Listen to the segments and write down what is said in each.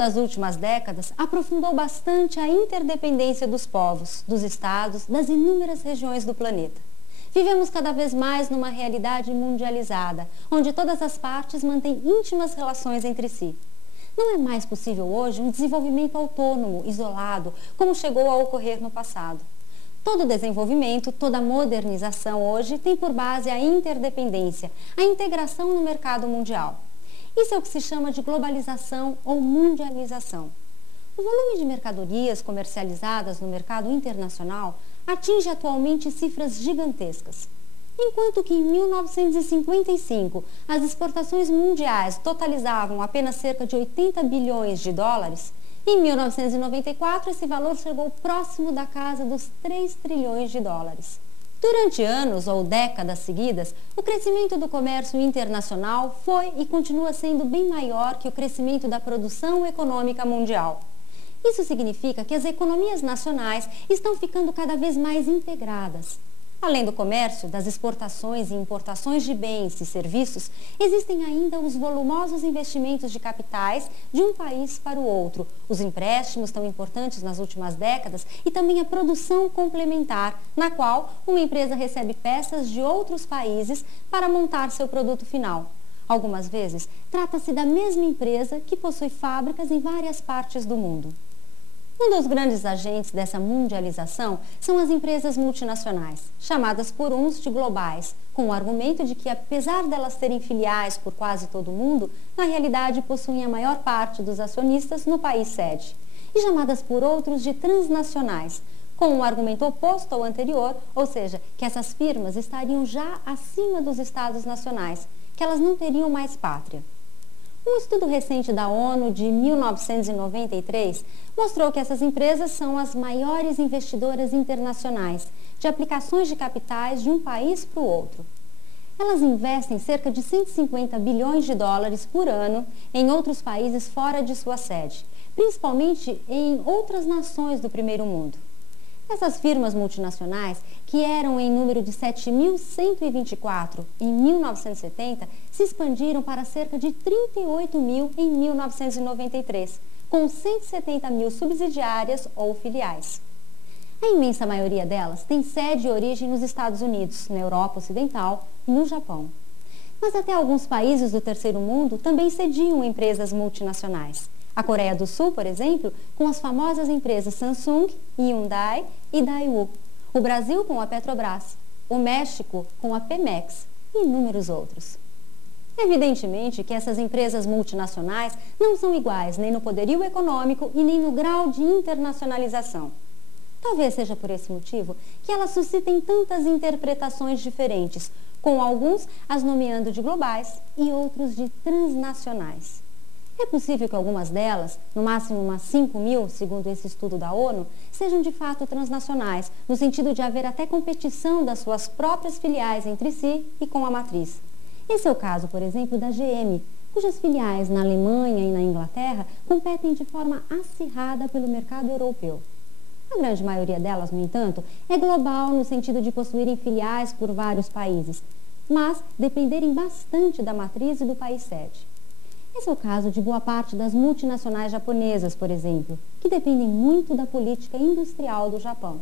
das últimas décadas aprofundou bastante a interdependência dos povos, dos estados, das inúmeras regiões do planeta. Vivemos cada vez mais numa realidade mundializada, onde todas as partes mantêm íntimas relações entre si. Não é mais possível hoje um desenvolvimento autônomo, isolado, como chegou a ocorrer no passado. Todo desenvolvimento, toda modernização hoje tem por base a interdependência, a integração no mercado mundial. Isso é o que se chama de globalização ou mundialização. O volume de mercadorias comercializadas no mercado internacional atinge atualmente cifras gigantescas. Enquanto que em 1955 as exportações mundiais totalizavam apenas cerca de 80 bilhões de dólares, em 1994 esse valor chegou próximo da casa dos 3 trilhões de dólares. Durante anos ou décadas seguidas, o crescimento do comércio internacional foi e continua sendo bem maior que o crescimento da produção econômica mundial. Isso significa que as economias nacionais estão ficando cada vez mais integradas. Além do comércio, das exportações e importações de bens e serviços, existem ainda os volumosos investimentos de capitais de um país para o outro, os empréstimos tão importantes nas últimas décadas e também a produção complementar, na qual uma empresa recebe peças de outros países para montar seu produto final. Algumas vezes, trata-se da mesma empresa que possui fábricas em várias partes do mundo. Um dos grandes agentes dessa mundialização são as empresas multinacionais, chamadas por uns de globais, com o argumento de que, apesar delas terem filiais por quase todo o mundo, na realidade possuem a maior parte dos acionistas no país sede, e chamadas por outros de transnacionais, com o argumento oposto ao anterior, ou seja, que essas firmas estariam já acima dos estados nacionais, que elas não teriam mais pátria. Um estudo recente da ONU de 1993 mostrou que essas empresas são as maiores investidoras internacionais de aplicações de capitais de um país para o outro. Elas investem cerca de 150 bilhões de dólares por ano em outros países fora de sua sede, principalmente em outras nações do primeiro mundo. Essas firmas multinacionais, que eram em número de 7.124 em 1970, se expandiram para cerca de 38 mil em 1993, com 170 mil subsidiárias ou filiais. A imensa maioria delas tem sede e origem nos Estados Unidos, na Europa Ocidental e no Japão. Mas até alguns países do terceiro mundo também sediam empresas multinacionais. A Coreia do Sul, por exemplo, com as famosas empresas Samsung, Hyundai e Daewoo. O Brasil com a Petrobras. O México com a Pemex e inúmeros outros. Evidentemente que essas empresas multinacionais não são iguais nem no poderio econômico e nem no grau de internacionalização. Talvez seja por esse motivo que elas suscitem tantas interpretações diferentes, com alguns as nomeando de globais e outros de transnacionais. É possível que algumas delas, no máximo umas 5 mil, segundo esse estudo da ONU, sejam de fato transnacionais, no sentido de haver até competição das suas próprias filiais entre si e com a matriz. Esse é o caso, por exemplo, da GM, cujas filiais na Alemanha e na Inglaterra competem de forma acirrada pelo mercado europeu. A grande maioria delas, no entanto, é global no sentido de possuírem filiais por vários países, mas dependerem bastante da matriz e do país sede. Esse é o caso de boa parte das multinacionais japonesas, por exemplo, que dependem muito da política industrial do Japão.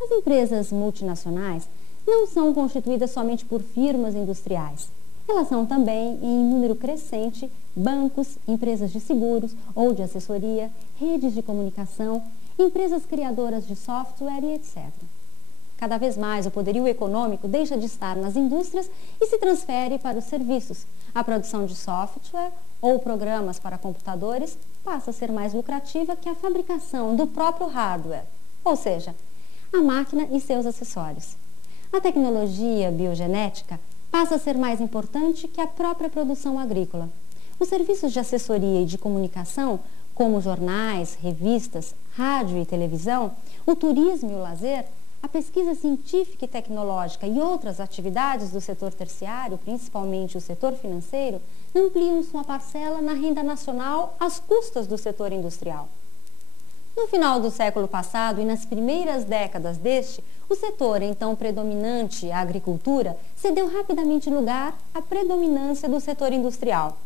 As empresas multinacionais não são constituídas somente por firmas industriais. Elas são também, em número crescente, bancos, empresas de seguros ou de assessoria, redes de comunicação, empresas criadoras de software e etc. Cada vez mais o poderio econômico deixa de estar nas indústrias e se transfere para os serviços. A produção de software ou programas para computadores passa a ser mais lucrativa que a fabricação do próprio hardware, ou seja, a máquina e seus acessórios. A tecnologia biogenética passa a ser mais importante que a própria produção agrícola. Os serviços de assessoria e de comunicação, como jornais, revistas, rádio e televisão, o turismo e o lazer, a pesquisa científica e tecnológica e outras atividades do setor terciário, principalmente o setor financeiro, ampliam sua parcela na renda nacional às custas do setor industrial. No final do século passado e nas primeiras décadas deste, o setor então predominante, a agricultura, cedeu rapidamente lugar à predominância do setor industrial.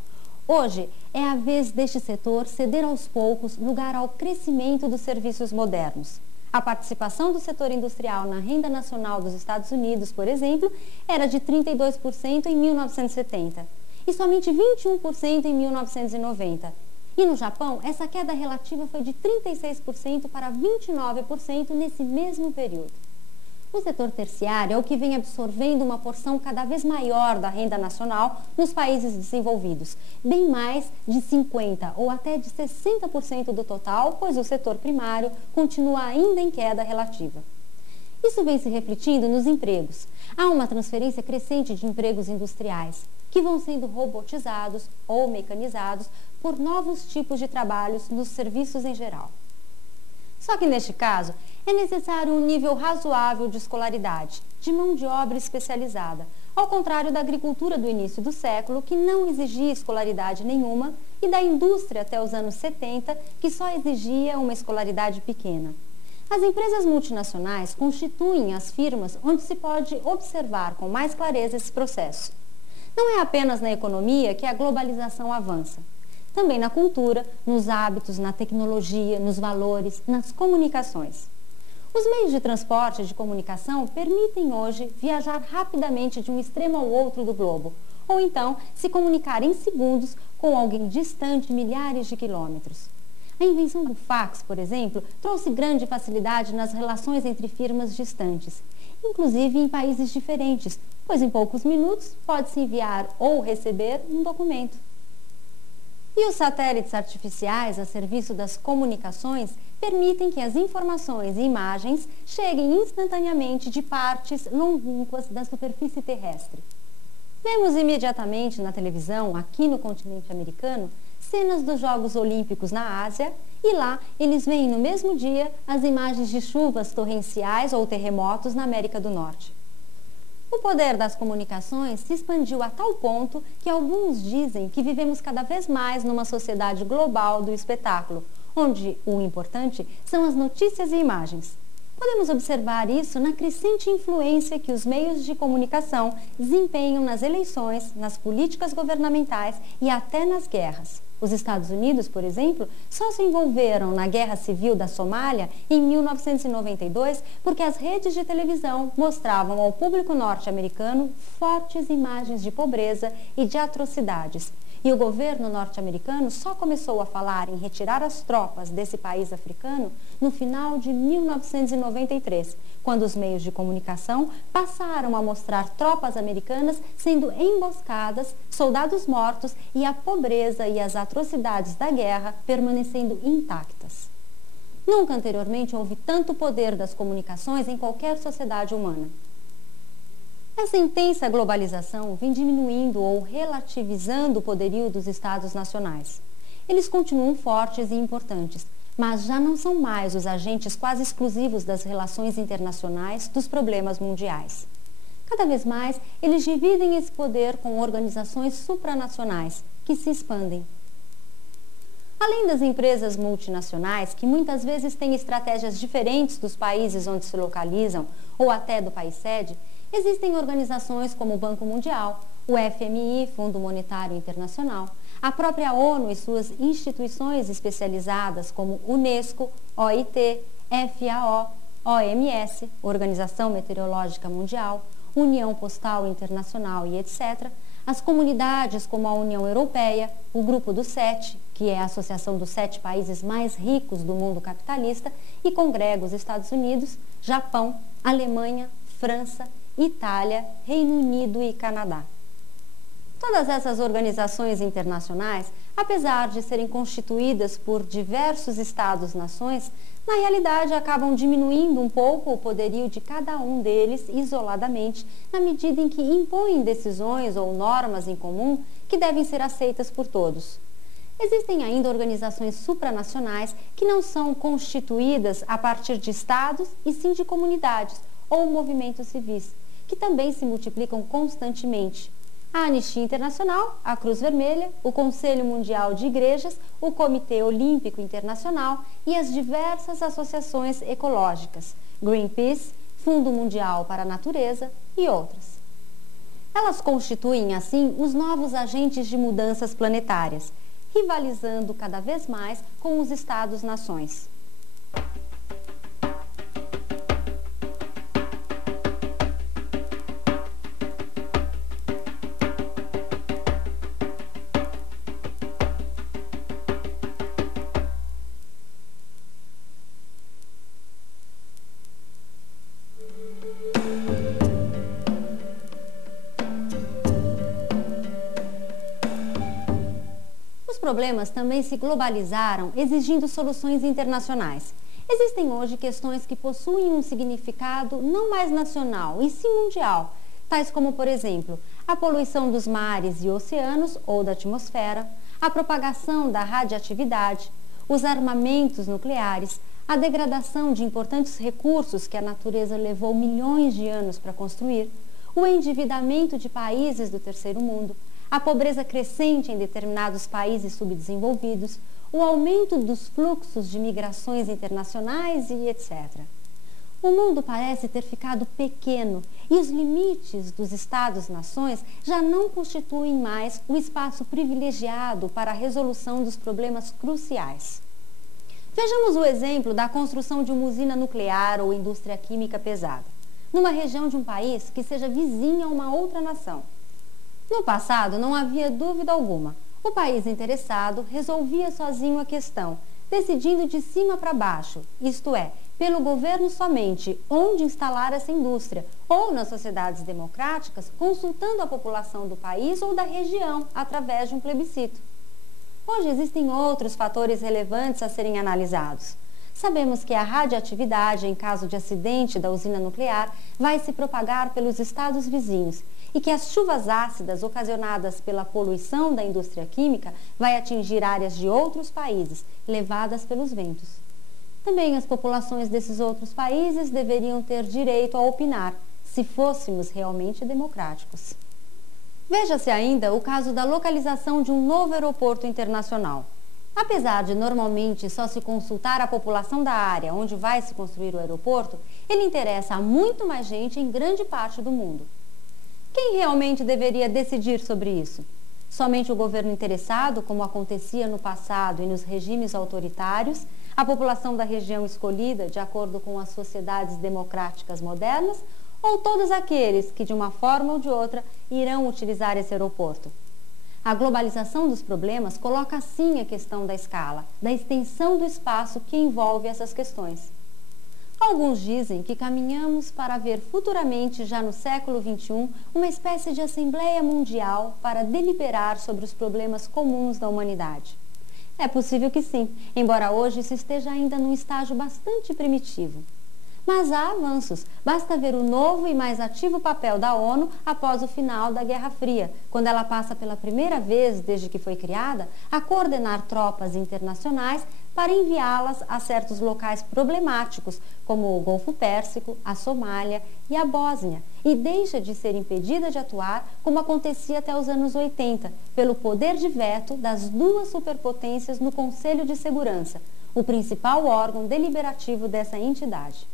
Hoje é a vez deste setor ceder aos poucos lugar ao crescimento dos serviços modernos. A participação do setor industrial na renda nacional dos Estados Unidos, por exemplo, era de 32% em 1970 e somente 21% em 1990. E no Japão, essa queda relativa foi de 36% para 29% nesse mesmo período. O setor terciário é o que vem absorvendo uma porção cada vez maior da renda nacional nos países desenvolvidos, bem mais de 50% ou até de 60% do total, pois o setor primário continua ainda em queda relativa. Isso vem se refletindo nos empregos. Há uma transferência crescente de empregos industriais, que vão sendo robotizados ou mecanizados por novos tipos de trabalhos nos serviços em geral. Só que neste caso, é necessário um nível razoável de escolaridade, de mão de obra especializada, ao contrário da agricultura do início do século, que não exigia escolaridade nenhuma, e da indústria até os anos 70, que só exigia uma escolaridade pequena. As empresas multinacionais constituem as firmas onde se pode observar com mais clareza esse processo. Não é apenas na economia que a globalização avança. Também na cultura, nos hábitos, na tecnologia, nos valores, nas comunicações. Os meios de transporte e de comunicação permitem hoje viajar rapidamente de um extremo ao outro do globo, ou então se comunicar em segundos com alguém distante milhares de quilômetros. A invenção do fax, por exemplo, trouxe grande facilidade nas relações entre firmas distantes, inclusive em países diferentes, pois em poucos minutos pode-se enviar ou receber um documento. E os satélites artificiais a serviço das comunicações permitem que as informações e imagens cheguem instantaneamente de partes longínquas da superfície terrestre. Vemos imediatamente na televisão, aqui no continente americano, cenas dos Jogos Olímpicos na Ásia e lá eles veem no mesmo dia as imagens de chuvas torrenciais ou terremotos na América do Norte. O poder das comunicações se expandiu a tal ponto que alguns dizem que vivemos cada vez mais numa sociedade global do espetáculo, onde o importante são as notícias e imagens. Podemos observar isso na crescente influência que os meios de comunicação desempenham nas eleições, nas políticas governamentais e até nas guerras. Os Estados Unidos, por exemplo, só se envolveram na Guerra Civil da Somália em 1992 porque as redes de televisão mostravam ao público norte-americano fortes imagens de pobreza e de atrocidades. E o governo norte-americano só começou a falar em retirar as tropas desse país africano no final de 1993, quando os meios de comunicação passaram a mostrar tropas americanas sendo emboscadas, soldados mortos e a pobreza e as atrocidades da guerra permanecendo intactas. Nunca anteriormente houve tanto poder das comunicações em qualquer sociedade humana. Essa intensa globalização vem diminuindo ou relativizando o poderio dos Estados nacionais. Eles continuam fortes e importantes, mas já não são mais os agentes quase exclusivos das relações internacionais dos problemas mundiais. Cada vez mais, eles dividem esse poder com organizações supranacionais, que se expandem. Além das empresas multinacionais, que muitas vezes têm estratégias diferentes dos países onde se localizam, ou até do país sede, existem organizações como o Banco Mundial, o FMI, Fundo Monetário Internacional, a própria ONU e suas instituições especializadas como Unesco, OIT, FAO, OMS, Organização Meteorológica Mundial, União Postal Internacional e etc., as comunidades como a União Europeia, o Grupo dos Sete, que é a associação dos 7 países mais ricos do mundo capitalista, e congrega os Estados Unidos, Japão, Alemanha, França, Itália, Reino Unido e Canadá. Todas essas organizações internacionais, apesar de serem constituídas por diversos Estados-nações, na realidade acabam diminuindo um pouco o poderio de cada um deles isoladamente, na medida em que impõem decisões ou normas em comum que devem ser aceitas por todos. Existem ainda organizações supranacionais que não são constituídas a partir de estados e sim de comunidades ou movimentos civis, que também se multiplicam constantemente. A Anistia Internacional, a Cruz Vermelha, o Conselho Mundial de Igrejas, o Comitê Olímpico Internacional e as diversas associações ecológicas, Greenpeace, Fundo Mundial para a Natureza e outras. Elas constituem, assim, os novos agentes de mudanças planetárias, rivalizando cada vez mais com os Estados-nações. Os problemas também se globalizaram, exigindo soluções internacionais. Existem hoje questões que possuem um significado não mais nacional, e sim mundial, tais como, por exemplo, a poluição dos mares e oceanos ou da atmosfera, a propagação da radioatividade, os armamentos nucleares, a degradação de importantes recursos que a natureza levou milhões de anos para construir, o endividamento de países do terceiro mundo, a pobreza crescente em determinados países subdesenvolvidos, o aumento dos fluxos de migrações internacionais e etc. O mundo parece ter ficado pequeno e os limites dos Estados-nações já não constituem mais o espaço privilegiado para a resolução dos problemas cruciais. Vejamos o exemplo da construção de uma usina nuclear ou indústria química pesada, numa região de um país que seja vizinha a uma outra nação. No passado, não havia dúvida alguma. O país interessado resolvia sozinho a questão, decidindo de cima para baixo, isto é, pelo governo somente, onde instalar essa indústria, ou nas sociedades democráticas, consultando a população do país ou da região, através de um plebiscito. Hoje existem outros fatores relevantes a serem analisados. Sabemos que a radioatividade, em caso de acidente da usina nuclear, vai se propagar pelos estados vizinhos e que as chuvas ácidas ocasionadas pela poluição da indústria química vai atingir áreas de outros países, levadas pelos ventos. Também as populações desses outros países deveriam ter direito a opinar, se fôssemos realmente democráticos. Veja-se ainda o caso da localização de um novo aeroporto internacional. Apesar de normalmente só se consultar a população da área onde vai se construir o aeroporto, ele interessa a muito mais gente em grande parte do mundo. Quem realmente deveria decidir sobre isso? Somente o governo interessado, como acontecia no passado e nos regimes autoritários, a população da região escolhida de acordo com as sociedades democráticas modernas, ou todos aqueles que, de uma forma ou de outra, irão utilizar esse aeroporto? A globalização dos problemas coloca assim a questão da escala, da extensão do espaço que envolve essas questões. Alguns dizem que caminhamos para ver futuramente, já no século XXI, uma espécie de Assembleia Mundial para deliberar sobre os problemas comuns da humanidade. É possível que sim, embora hoje isso esteja ainda num estágio bastante primitivo. Mas há avanços. Basta ver o novo e mais ativo papel da ONU após o final da Guerra Fria, quando ela passa pela primeira vez, desde que foi criada, a coordenar tropas internacionais para enviá-las a certos locais problemáticos, como o Golfo Pérsico, a Somália e a Bósnia, e deixa de ser impedida de atuar, como acontecia até os anos 80, pelo poder de veto das duas superpotências no Conselho de Segurança, o principal órgão deliberativo dessa entidade.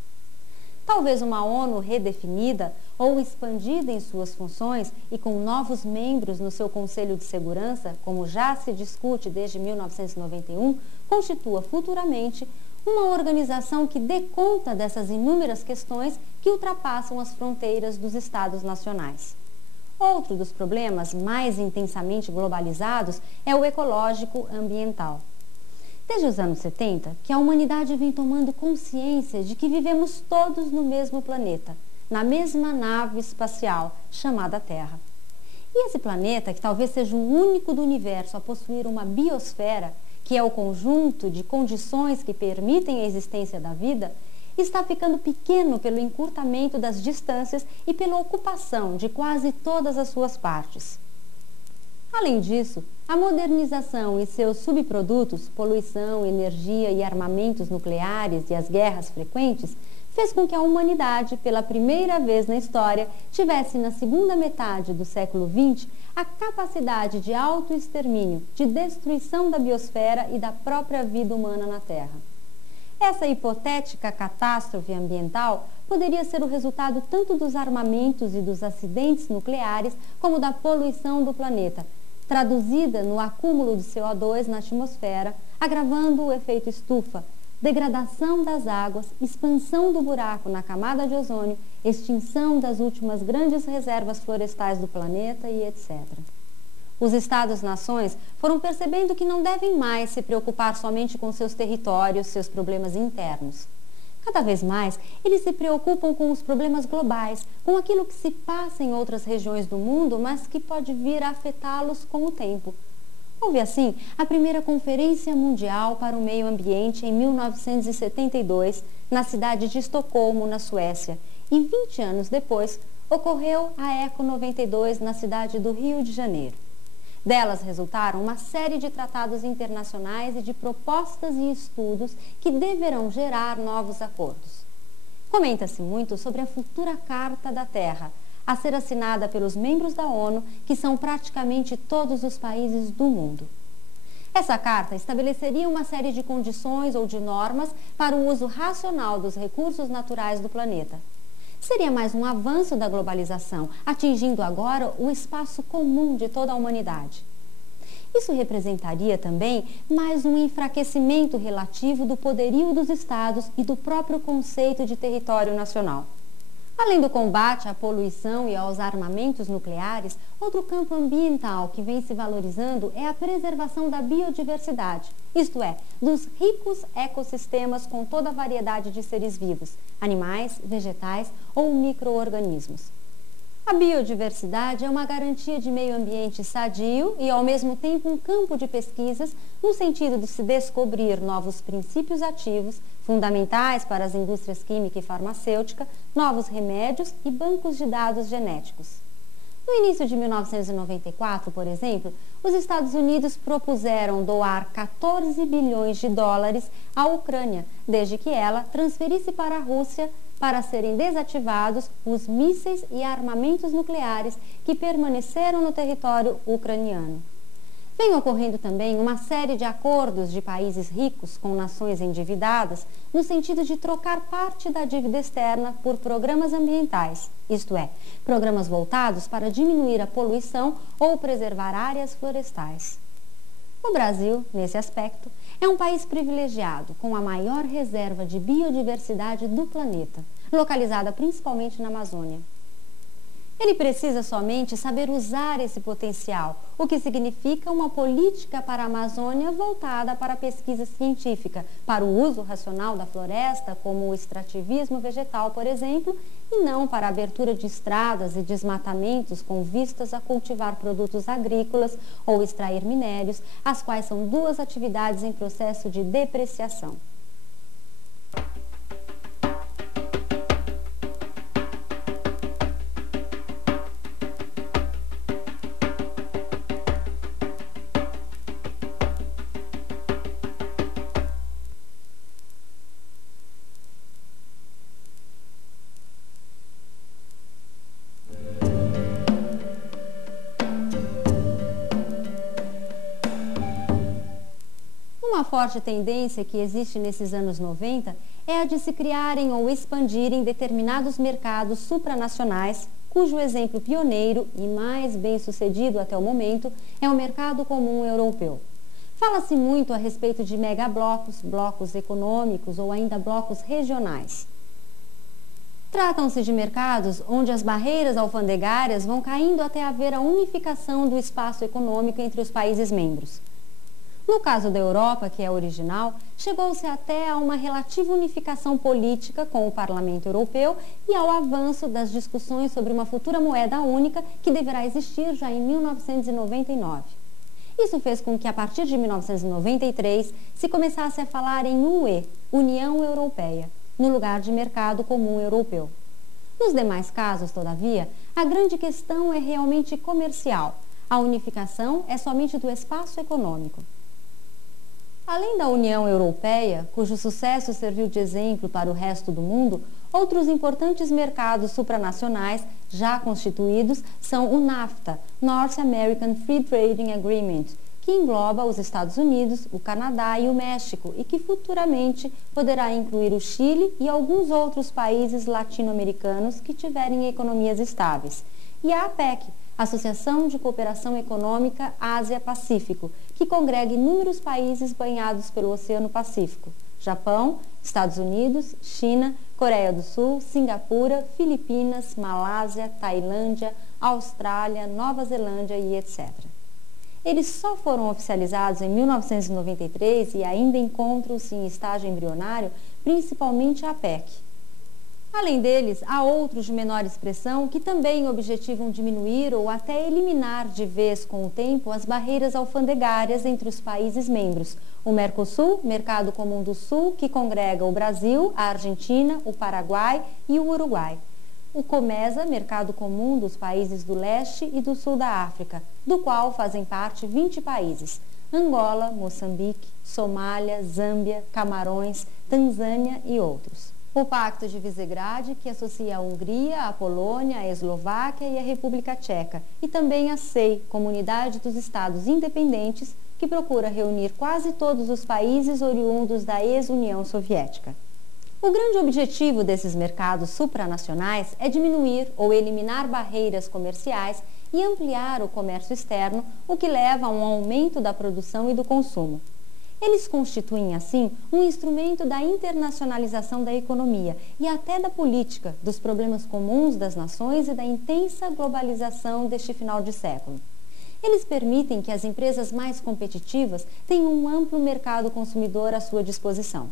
Talvez uma ONU redefinida ou expandida em suas funções e com novos membros no seu Conselho de Segurança, como já se discute desde 1991, constitua futuramente uma organização que dê conta dessas inúmeras questões que ultrapassam as fronteiras dos Estados nacionais. Outro dos problemas mais intensamente globalizados é o ecológico-ambiental. Desde os anos 70, que a humanidade vem tomando consciência de que vivemos todos no mesmo planeta, na mesma nave espacial chamada Terra. E esse planeta, que talvez seja o único do universo a possuir uma biosfera, que é o conjunto de condições que permitem a existência da vida, está ficando pequeno pelo encurtamento das distâncias e pela ocupação de quase todas as suas partes. Além disso, a modernização e seus subprodutos, poluição, energia e armamentos nucleares e as guerras frequentes, fez com que a humanidade, pela primeira vez na história, tivesse na segunda metade do século XX a capacidade de autoextermínio, de destruição da biosfera e da própria vida humana na Terra. Essa hipotética catástrofe ambiental poderia ser o resultado tanto dos armamentos e dos acidentes nucleares, como da poluição do planeta, traduzida no acúmulo de CO2 na atmosfera, agravando o efeito estufa, degradação das águas, expansão do buraco na camada de ozônio, extinção das últimas grandes reservas florestais do planeta e etc. Os Estados-nações foram percebendo que não devem mais se preocupar somente com seus territórios, seus problemas internos. Cada vez mais, eles se preocupam com os problemas globais, com aquilo que se passa em outras regiões do mundo, mas que pode vir a afetá-los com o tempo. Houve, assim, a primeira Conferência Mundial para o Meio Ambiente em 1972, na cidade de Estocolmo, na Suécia, e 20 anos depois, ocorreu a Eco 92 na cidade do Rio de Janeiro. Delas resultaram uma série de tratados internacionais e de propostas e estudos que deverão gerar novos acordos. Comenta-se muito sobre a futura Carta da Terra, a ser assinada pelos membros da ONU, que são praticamente todos os países do mundo. Essa carta estabeleceria uma série de condições ou de normas para o uso racional dos recursos naturais do planeta. Seria mais um avanço da globalização, atingindo agora o espaço comum de toda a humanidade. Isso representaria também mais um enfraquecimento relativo do poderio dos Estados e do próprio conceito de território nacional. Além do combate à poluição e aos armamentos nucleares, outro campo ambiental que vem se valorizando é a preservação da biodiversidade, isto é, dos ricos ecossistemas com toda a variedade de seres vivos, animais, vegetais ou micro-organismos. A biodiversidade é uma garantia de meio ambiente sadio e, ao mesmo tempo, um campo de pesquisas no sentido de se descobrir novos princípios ativos, fundamentais para as indústrias química e farmacêutica, novos remédios e bancos de dados genéticos. No início de 1994, por exemplo, os Estados Unidos propuseram doar 14 bilhões de dólares à Ucrânia, desde que ela transferisse para a Rússia para serem desativados os mísseis e armamentos nucleares que permaneceram no território ucraniano. Vem ocorrendo também uma série de acordos de países ricos com nações endividadas no sentido de trocar parte da dívida externa por programas ambientais, isto é, programas voltados para diminuir a poluição ou preservar áreas florestais. O Brasil, nesse aspecto, é um país privilegiado, com a maior reserva de biodiversidade do planeta, localizada principalmente na Amazônia. Ele precisa somente saber usar esse potencial, o que significa uma política para a Amazônia voltada para a pesquisa científica, para o uso racional da floresta, como o extrativismo vegetal, por exemplo, e não para a abertura de estradas e desmatamentos com vistas a cultivar produtos agrícolas ou extrair minérios, as quais são duas atividades em processo de depreciação. Uma forte tendência que existe nesses anos 90 é a de se criarem ou expandirem determinados mercados supranacionais, cujo exemplo pioneiro e mais bem-sucedido até o momento é o mercado comum europeu. Fala-se muito a respeito de megablocos, blocos econômicos ou ainda blocos regionais. Tratam-se de mercados onde as barreiras alfandegárias vão caindo até haver a unificação do espaço econômico entre os países membros. No caso da Europa, que é original, chegou-se até a uma relativa unificação política com o Parlamento Europeu e ao avanço das discussões sobre uma futura moeda única que deverá existir já em 1999. Isso fez com que, a partir de 1993, se começasse a falar em UE, União Europeia, no lugar de Mercado Comum Europeu. Nos demais casos, todavia, a grande questão é realmente comercial. A unificação é somente do espaço econômico. Além da União Europeia, cujo sucesso serviu de exemplo para o resto do mundo, outros importantes mercados supranacionais já constituídos são o NAFTA, North American Free Trading Agreement, que engloba os Estados Unidos, o Canadá e o México e que futuramente poderá incluir o Chile e alguns outros países latino-americanos que tiverem economias estáveis. E a APEC, Associação de Cooperação Econômica Ásia-Pacífico, que congrega inúmeros países banhados pelo Oceano Pacífico: Japão, Estados Unidos, China, Coreia do Sul, Singapura, Filipinas, Malásia, Tailândia, Austrália, Nova Zelândia e etc. Eles só foram oficializados em 1993 e ainda encontram-se em estágio embrionário, principalmente a APEC. Além deles, há outros de menor expressão que também objetivam diminuir ou até eliminar de vez com o tempo as barreiras alfandegárias entre os países membros. O Mercosul, Mercado Comum do Sul, que congrega o Brasil, a Argentina, o Paraguai e o Uruguai. O COMESA, Mercado Comum dos países do leste e do sul da África, do qual fazem parte 20 países: Angola, Moçambique, Somália, Zâmbia, Camarões, Tanzânia e outros. O Pacto de Visegrad, que associa a Hungria, a Polônia, a Eslováquia e a República Tcheca, e também a CEI, Comunidade dos Estados Independentes, que procura reunir quase todos os países oriundos da ex-União Soviética. O grande objetivo desses mercados supranacionais é diminuir ou eliminar barreiras comerciais e ampliar o comércio externo, o que leva a um aumento da produção e do consumo. Eles constituem, assim, um instrumento da internacionalização da economia e até da política, dos problemas comuns das nações e da intensa globalização deste final de século. Eles permitem que as empresas mais competitivas tenham um amplo mercado consumidor à sua disposição.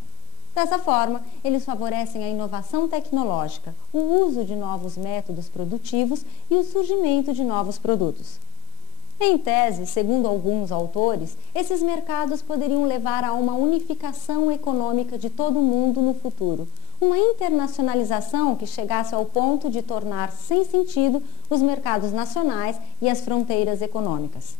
Dessa forma, eles favorecem a inovação tecnológica, o uso de novos métodos produtivos e o surgimento de novos produtos. Em tese, segundo alguns autores, esses mercados poderiam levar a uma unificação econômica de todo o mundo no futuro, uma internacionalização que chegasse ao ponto de tornar sem sentido os mercados nacionais e as fronteiras econômicas.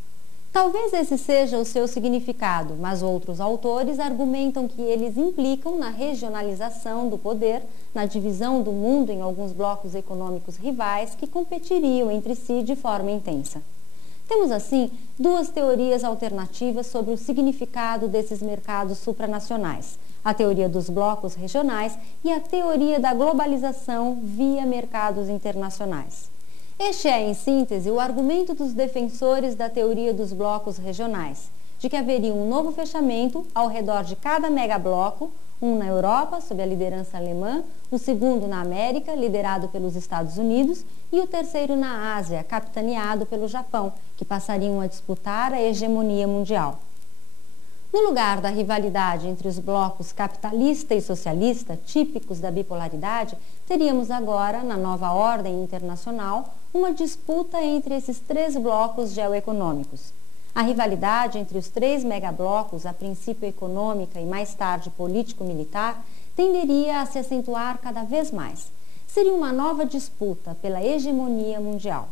Talvez esse seja o seu significado, mas outros autores argumentam que eles implicam na regionalização do poder, na divisão do mundo em alguns blocos econômicos rivais que competiriam entre si de forma intensa. Temos, assim, duas teorias alternativas sobre o significado desses mercados supranacionais: a teoria dos blocos regionais e a teoria da globalização via mercados internacionais. Este é, em síntese, o argumento dos defensores da teoria dos blocos regionais, de que haveria um novo fechamento ao redor de cada megabloco, um na Europa, sob a liderança alemã, o segundo na América, liderado pelos Estados Unidos, e o terceiro na Ásia, capitaneado pelo Japão, que passariam a disputar a hegemonia mundial. No lugar da rivalidade entre os blocos capitalista e socialista, típicos da bipolaridade, teríamos agora, na nova ordem internacional, uma disputa entre esses três blocos geoeconômicos. A rivalidade entre os três megablocos, a princípio econômica e mais tarde político-militar, tenderia a se acentuar cada vez mais. Seria uma nova disputa pela hegemonia mundial.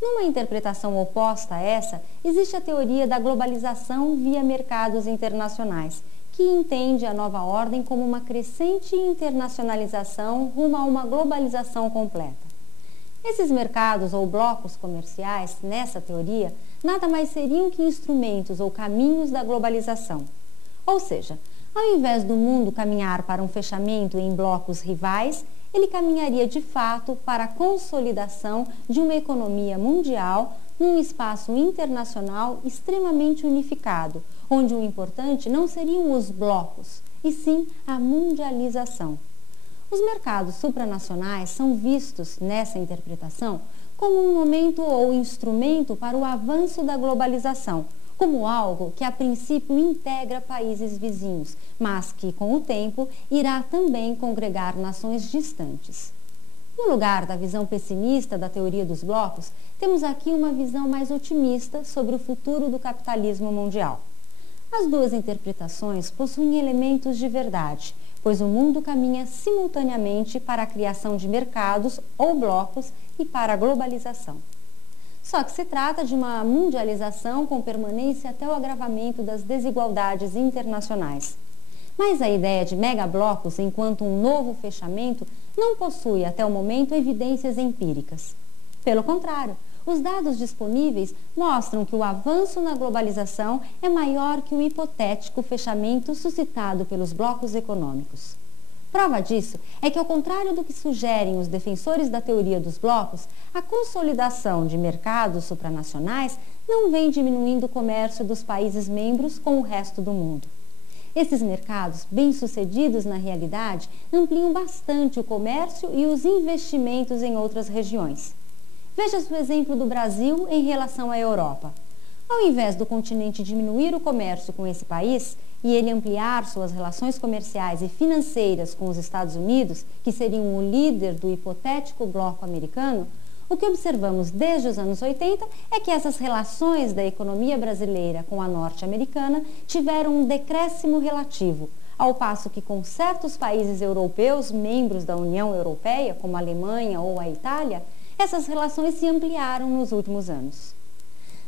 Numa interpretação oposta a essa, existe a teoria da globalização via mercados internacionais, que entende a nova ordem como uma crescente internacionalização rumo a uma globalização completa. Esses mercados ou blocos comerciais, nessa teoria, nada mais seriam que instrumentos ou caminhos da globalização. Ou seja, ao invés do mundo caminhar para um fechamento em blocos rivais, ele caminharia de fato para a consolidação de uma economia mundial num espaço internacional extremamente unificado, onde o importante não seriam os blocos, e sim a mundialização. Os mercados supranacionais são vistos, nessa interpretação, como um momento ou instrumento para o avanço da globalização, como algo que a princípio integra países vizinhos, mas que, com o tempo, irá também congregar nações distantes. No lugar da visão pessimista da teoria dos blocos, temos aqui uma visão mais otimista sobre o futuro do capitalismo mundial. As duas interpretações possuem elementos de verdade, pois o mundo caminha simultaneamente para a criação de mercados ou blocos e para a globalização. Só que se trata de uma mundialização com permanência até o agravamento das desigualdades internacionais. Mas a ideia de megablocos enquanto um novo fechamento não possui até o momento evidências empíricas. Pelo contrário, os dados disponíveis mostram que o avanço na globalização é maior que o hipotético fechamento suscitado pelos blocos econômicos. Prova disso é que, ao contrário do que sugerem os defensores da teoria dos blocos, a consolidação de mercados supranacionais não vem diminuindo o comércio dos países membros com o resto do mundo. Esses mercados, bem-sucedidos na realidade, ampliam bastante o comércio e os investimentos em outras regiões. Veja-se o exemplo do Brasil em relação à Europa. Ao invés do continente diminuir o comércio com esse país e ele ampliar suas relações comerciais e financeiras com os Estados Unidos, que seriam o líder do hipotético bloco americano, o que observamos desde os anos 80 é que essas relações da economia brasileira com a norte-americana tiveram um decréscimo relativo, ao passo que com certos países europeus, membros da União Europeia, como a Alemanha ou a Itália, essas relações se ampliaram nos últimos anos.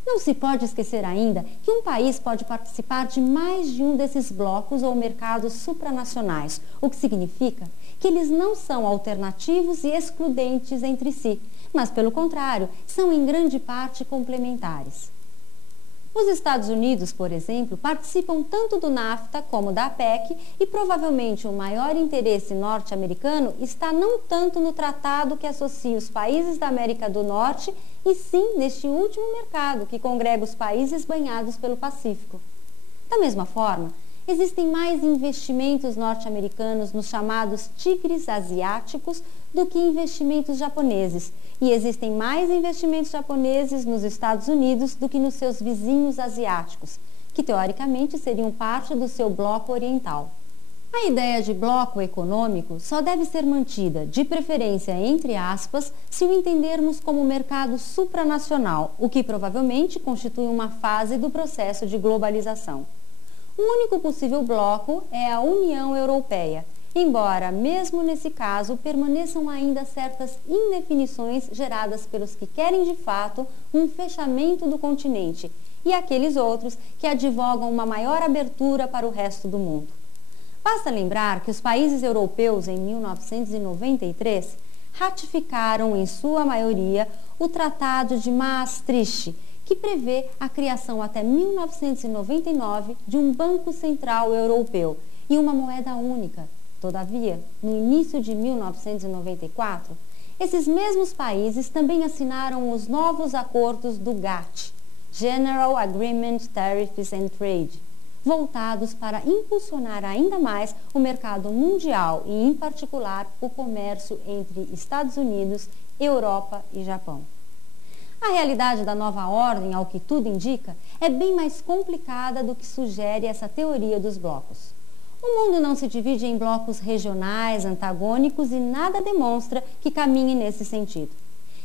Não se pode esquecer ainda que um país pode participar de mais de um desses blocos ou mercados supranacionais, o que significa que eles não são alternativos e excludentes entre si, mas, pelo contrário, são em grande parte complementares. Os Estados Unidos, por exemplo, participam tanto do NAFTA como da APEC e provavelmente o maior interesse norte-americano está não tanto no tratado que associa os países da América do Norte, e sim neste último mercado que congrega os países banhados pelo Pacífico. Da mesma forma, existem mais investimentos norte-americanos nos chamados tigres asiáticos do que investimentos japoneses, e existem mais investimentos japoneses nos Estados Unidos do que nos seus vizinhos asiáticos, que teoricamente seriam parte do seu bloco oriental. A ideia de bloco econômico só deve ser mantida, de preferência entre aspas, se o entendermos como mercado supranacional, o que provavelmente constitui uma fase do processo de globalização. O único possível bloco é a União Europeia, embora, mesmo nesse caso, permaneçam ainda certas indefinições geradas pelos que querem de fato um fechamento do continente e aqueles outros que advogam uma maior abertura para o resto do mundo. Basta lembrar que os países europeus, em 1993, ratificaram, em sua maioria, o Tratado de Maastricht, que prevê a criação até 1999 de um Banco Central Europeu e uma moeda única. Todavia, no início de 1994, esses mesmos países também assinaram os novos acordos do GATT, General Agreement Tariffs and Trade, voltados para impulsionar ainda mais o mercado mundial e, em particular, o comércio entre Estados Unidos, Europa e Japão. A realidade da nova ordem, ao que tudo indica, é bem mais complicada do que sugere essa teoria dos blocos. O mundo não se divide em blocos regionais, antagônicos e nada demonstra que caminhe nesse sentido.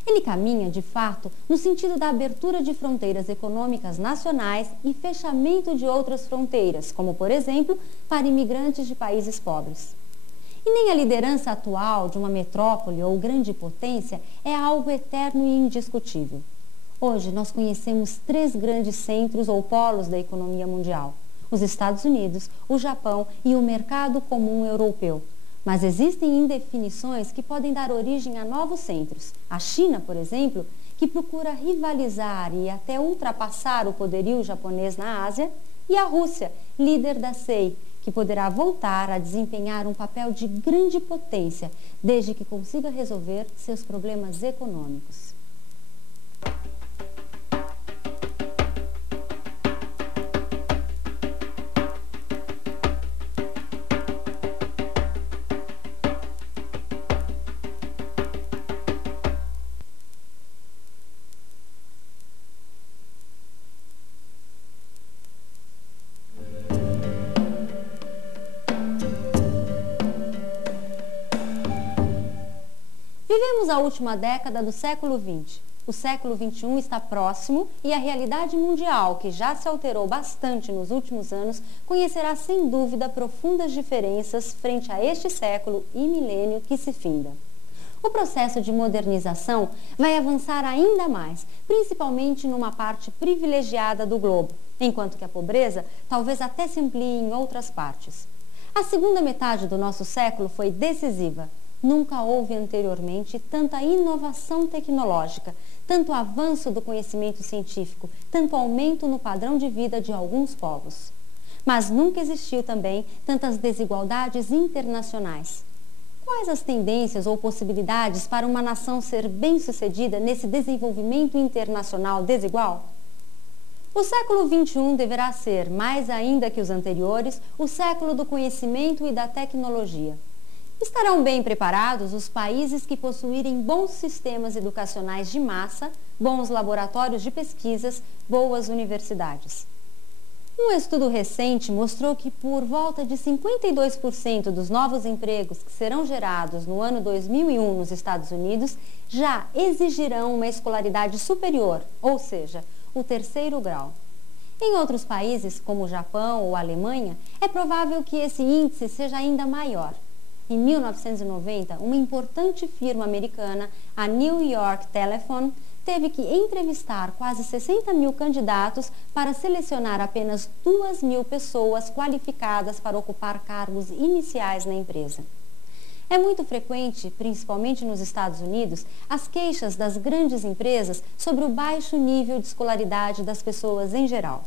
Ele caminha, de fato, no sentido da abertura de fronteiras econômicas nacionais e fechamento de outras fronteiras, como, por exemplo, para imigrantes de países pobres. E nem a liderança atual de uma metrópole ou grande potência é algo eterno e indiscutível. Hoje nós conhecemos 3 grandes centros ou polos da economia mundial: os Estados Unidos, o Japão e o mercado comum europeu. Mas existem indefinições que podem dar origem a novos centros. A China, por exemplo, que procura rivalizar e até ultrapassar o poderio japonês na Ásia, e a Rússia, líder da SEI, que poderá voltar a desempenhar um papel de grande potência, desde que consiga resolver seus problemas econômicos. Vivemos a última década do século XX. O século XXI está próximo e a realidade mundial, que já se alterou bastante nos últimos anos, conhecerá sem dúvida profundas diferenças frente a este século e milênio que se finda. O processo de modernização vai avançar ainda mais, principalmente numa parte privilegiada do globo, enquanto que a pobreza talvez até se amplie em outras partes. A segunda metade do nosso século foi decisiva. Nunca houve anteriormente tanta inovação tecnológica, tanto avanço do conhecimento científico, tanto aumento no padrão de vida de alguns povos. Mas nunca existiu também tantas desigualdades internacionais. Quais as tendências ou possibilidades para uma nação ser bem-sucedida nesse desenvolvimento internacional desigual? O século XXI deverá ser, mais ainda que os anteriores, o século do conhecimento e da tecnologia. Estarão bem preparados os países que possuírem bons sistemas educacionais de massa, bons laboratórios de pesquisas, boas universidades. Um estudo recente mostrou que por volta de 52% dos novos empregos que serão gerados no ano 2001 nos Estados Unidos já exigirão uma escolaridade superior, ou seja, o terceiro grau. Em outros países, como o Japão ou a Alemanha, é provável que esse índice seja ainda maior. Em 1990, uma importante firma americana, a New York Telephone, teve que entrevistar quase 60 mil candidatos para selecionar apenas 2.000 pessoas qualificadas para ocupar cargos iniciais na empresa. É muito frequente, principalmente nos Estados Unidos, as queixas das grandes empresas sobre o baixo nível de escolaridade das pessoas em geral.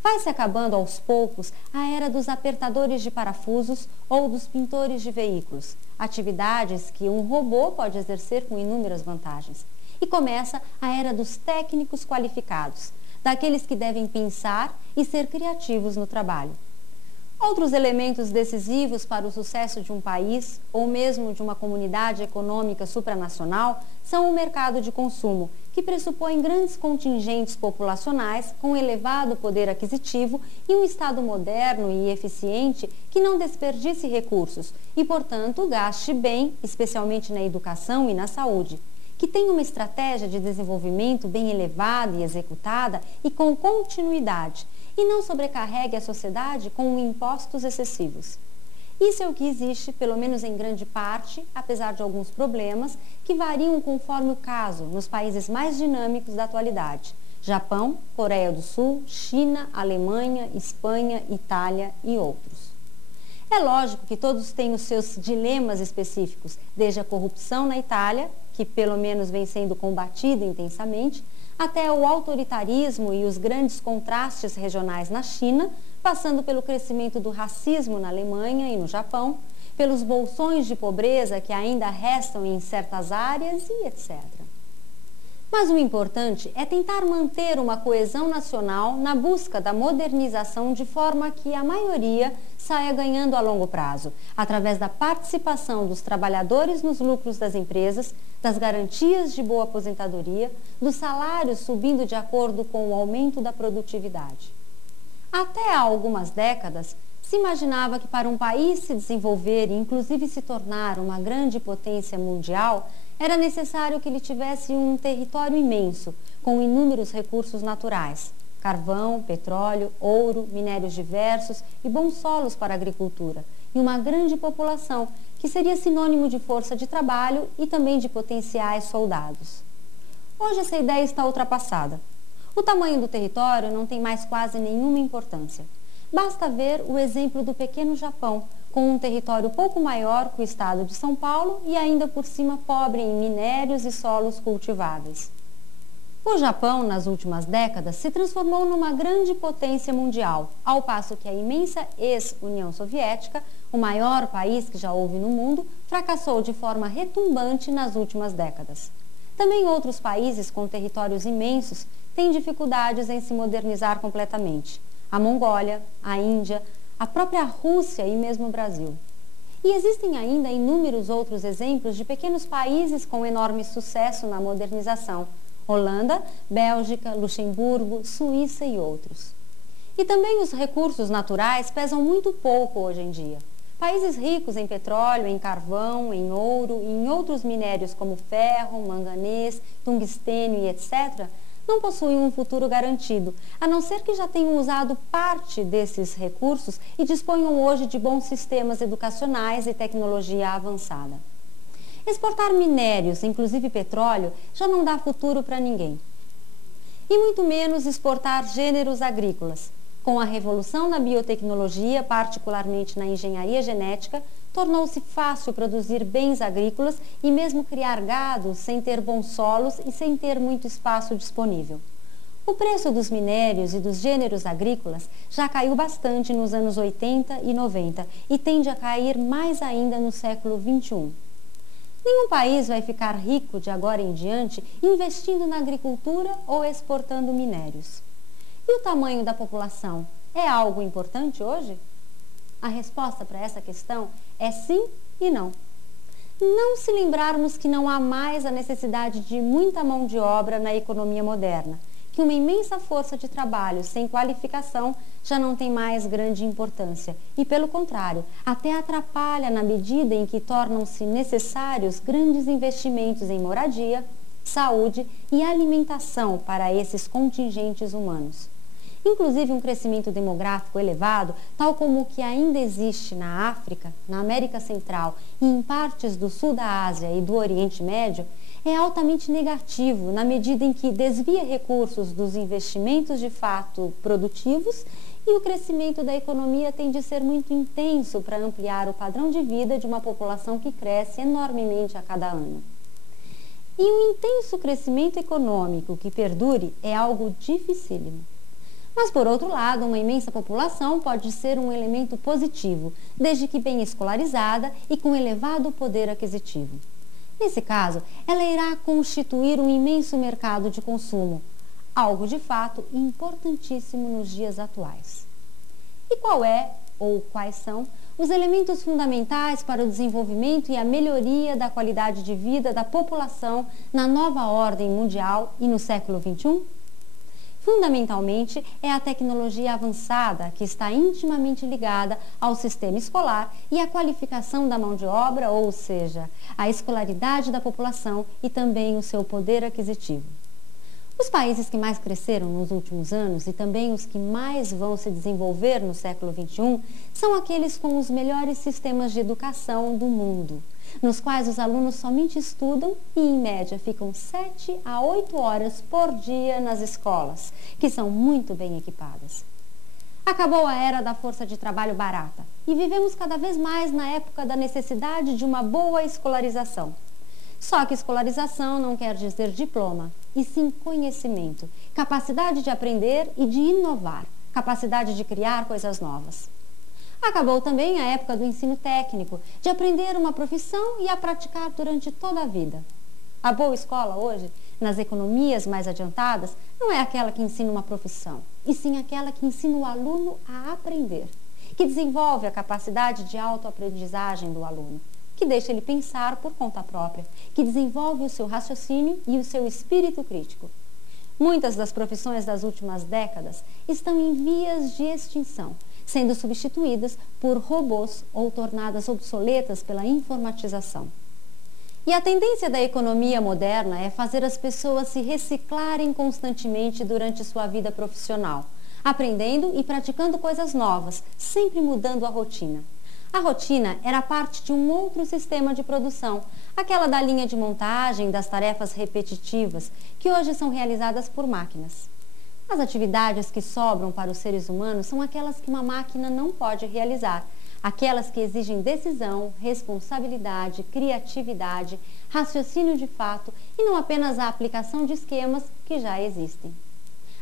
Vai-se acabando aos poucos a era dos apertadores de parafusos ou dos pintores de veículos, atividades que um robô pode exercer com inúmeras vantagens. E começa a era dos técnicos qualificados, daqueles que devem pensar e ser criativos no trabalho. Outros elementos decisivos para o sucesso de um país ou mesmo de uma comunidade econômica supranacional são o mercado de consumo, que pressupõe grandes contingentes populacionais com elevado poder aquisitivo e um Estado moderno e eficiente que não desperdice recursos e, portanto, gaste bem, especialmente na educação e na saúde, que tenha uma estratégia de desenvolvimento bem elevada e executada e com continuidade, e não sobrecarregue a sociedade com impostos excessivos. Isso é o que existe, pelo menos em grande parte, apesar de alguns problemas, que variam conforme o caso nos países mais dinâmicos da atualidade: Japão, Coreia do Sul, China, Alemanha, Espanha, Itália e outros. É lógico que todos têm os seus dilemas específicos, desde a corrupção na Itália, que pelo menos vem sendo combatida intensamente, até o autoritarismo e os grandes contrastes regionais na China, passando pelo crescimento do racismo na Alemanha e no Japão, pelos bolsões de pobreza que ainda restam em certas áreas e etc. Mas o importante é tentar manter uma coesão nacional na busca da modernização de forma que a maioria saia ganhando a longo prazo, através da participação dos trabalhadores nos lucros das empresas, das garantias de boa aposentadoria, dos salários subindo de acordo com o aumento da produtividade. Até há algumas décadas, se imaginava que para um país se desenvolver e inclusive se tornar uma grande potência mundial, era necessário que ele tivesse um território imenso, com inúmeros recursos naturais: carvão, petróleo, ouro, minérios diversos e bons solos para a agricultura, e uma grande população, que seria sinônimo de força de trabalho e também de potenciais soldados. Hoje essa ideia está ultrapassada. O tamanho do território não tem mais quase nenhuma importância. Basta ver o exemplo do pequeno Japão, com um território pouco maior que o estado de São Paulo e ainda por cima pobre em minérios e solos cultiváveis. O Japão, nas últimas décadas, se transformou numa grande potência mundial, ao passo que a imensa ex-União Soviética, o maior país que já houve no mundo, fracassou de forma retumbante nas últimas décadas. Também outros países com territórios imensos têm dificuldades em se modernizar completamente: a Mongólia, a Índia, a própria Rússia e mesmo o Brasil. E existem ainda inúmeros outros exemplos de pequenos países com enorme sucesso na modernização: Holanda, Bélgica, Luxemburgo, Suíça e outros. E também os recursos naturais pesam muito pouco hoje em dia. Países ricos em petróleo, em carvão, em ouro e em outros minérios como ferro, manganês, tungstênio e etc., não possuem um futuro garantido, a não ser que já tenham usado parte desses recursos e disponham hoje de bons sistemas educacionais e tecnologia avançada. Exportar minérios, inclusive petróleo, já não dá futuro para ninguém. E muito menos exportar gêneros agrícolas. Com a revolução na biotecnologia, particularmente na engenharia genética, tornou-se fácil produzir bens agrícolas e mesmo criar gado sem ter bons solos e sem ter muito espaço disponível. O preço dos minérios e dos gêneros agrícolas já caiu bastante nos anos 80 e 90 e tende a cair mais ainda no século XXI. Nenhum país vai ficar rico de agora em diante investindo na agricultura ou exportando minérios. E o tamanho da população é algo importante hoje? A resposta para essa questão é sim e não. Não se lembrarmos que não há mais a necessidade de muita mão de obra na economia moderna, que uma imensa força de trabalho sem qualificação já não tem mais grande importância e, pelo contrário, até atrapalha na medida em que tornam-se necessários grandes investimentos em moradia, saúde e alimentação para esses contingentes humanos. Inclusive, um crescimento demográfico elevado, tal como o que ainda existe na África, na América Central e em partes do sul da Ásia e do Oriente Médio, é altamente negativo na medida em que desvia recursos dos investimentos de fato produtivos e o crescimento da economia tende a ser muito intenso para ampliar o padrão de vida de uma população que cresce enormemente a cada ano. E um intenso crescimento econômico que perdure é algo dificílimo. Mas, por outro lado, uma imensa população pode ser um elemento positivo, desde que bem escolarizada e com elevado poder aquisitivo. Nesse caso, ela irá constituir um imenso mercado de consumo, algo de fato importantíssimo nos dias atuais. E qual é, ou quais são, os elementos fundamentais para o desenvolvimento e a melhoria da qualidade de vida da população na nova ordem mundial e no século XXI? Fundamentalmente, é a tecnologia avançada que está intimamente ligada ao sistema escolar e à qualificação da mão de obra, ou seja, a escolaridade da população e também o seu poder aquisitivo. Os países que mais cresceram nos últimos anos e também os que mais vão se desenvolver no século XXI são aqueles com os melhores sistemas de educação do mundo, nos quais os alunos somente estudam e, em média, ficam 7 a 8 horas por dia nas escolas, que são muito bem equipadas. Acabou a era da força de trabalho barata e vivemos cada vez mais na época da necessidade de uma boa escolarização. Só que escolarização não quer dizer diploma, e sim conhecimento, capacidade de aprender e de inovar, capacidade de criar coisas novas. Acabou também a época do ensino técnico, de aprender uma profissão e a praticar durante toda a vida. A boa escola hoje, nas economias mais adiantadas, não é aquela que ensina uma profissão, e sim aquela que ensina o aluno a aprender, que desenvolve a capacidade de autoaprendizagem do aluno, que deixa ele pensar por conta própria, que desenvolve o seu raciocínio e o seu espírito crítico. Muitas das profissões das últimas décadas estão em vias de extinção, sendo substituídas por robôs ou tornadas obsoletas pela informatização. E a tendência da economia moderna é fazer as pessoas se reciclarem constantemente durante sua vida profissional, aprendendo e praticando coisas novas, sempre mudando a rotina. A rotina era parte de um outro sistema de produção, aquela da linha de montagem, das tarefas repetitivas, que hoje são realizadas por máquinas. As atividades que sobram para os seres humanos são aquelas que uma máquina não pode realizar, aquelas que exigem decisão, responsabilidade, criatividade, raciocínio de fato e não apenas a aplicação de esquemas que já existem.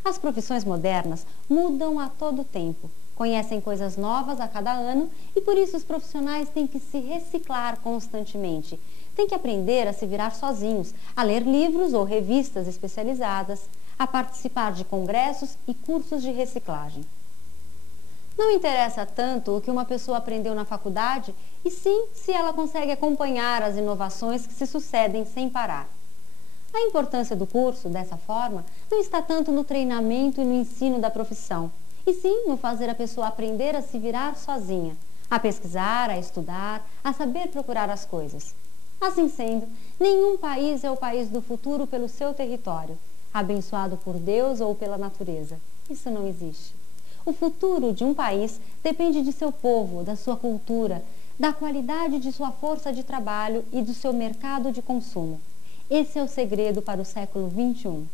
As profissões modernas mudam a todo tempo. Conhecem coisas novas a cada ano e por isso os profissionais têm que se reciclar constantemente. Têm que aprender a se virar sozinhos, a ler livros ou revistas especializadas, a participar de congressos e cursos de reciclagem. Não interessa tanto o que uma pessoa aprendeu na faculdade, e sim se ela consegue acompanhar as inovações que se sucedem sem parar. A importância do curso, dessa forma, não está tanto no treinamento e no ensino da profissão, e sim no fazer a pessoa aprender a se virar sozinha, a pesquisar, a estudar, a saber procurar as coisas. Assim sendo, nenhum país é o país do futuro pelo seu território, abençoado por Deus ou pela natureza. Isso não existe. O futuro de um país depende de seu povo, da sua cultura, da qualidade de sua força de trabalho e do seu mercado de consumo. Esse é o segredo para o século XXI.